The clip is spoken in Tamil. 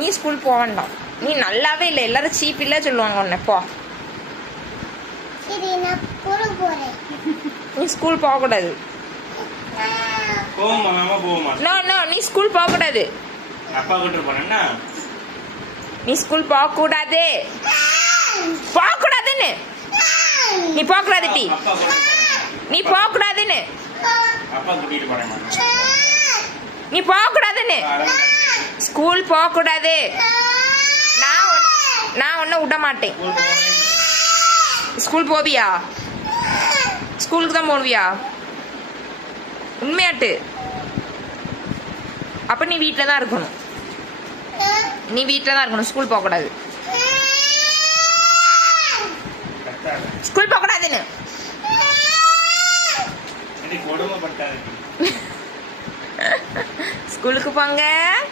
நீ ஸ்கூல் போக வேண்டாம். நீ நல்லாவே இல்லை, எல்லாரும் சீப் இல்லை சொல்லுவாங்க உன்னை. போ, நீ ஸ்கூல் போகக்கூடாது. நீ ஸ்கூல் போகக்கூடாது. நீ ஸ்கூல் போகக்கூடாது, போகக்கூடாதுன்னு. நீ போகக்கூடாது டி, நீ போகக்கூடாதுன்னு. நீ போகக்கூடாதுன்னு. ஸ்கூல் போகக்கூடாது. நான் ஒன்னும் விட மாட்டேன். ஸ்கூல் போவியா? ஸ்கூலுக்கு தான் போவியா? உண்மையாட்டு? அப்ப நீ வீட்டில் தான் இருக்கணும். நீ வீட்டில் தான் இருக்கணும், ஸ்கூல் போகக்கூடாது. ஸ்கூல் போகக்கூடாதுன்னு. ஸ்கூலுக்கு போங்க.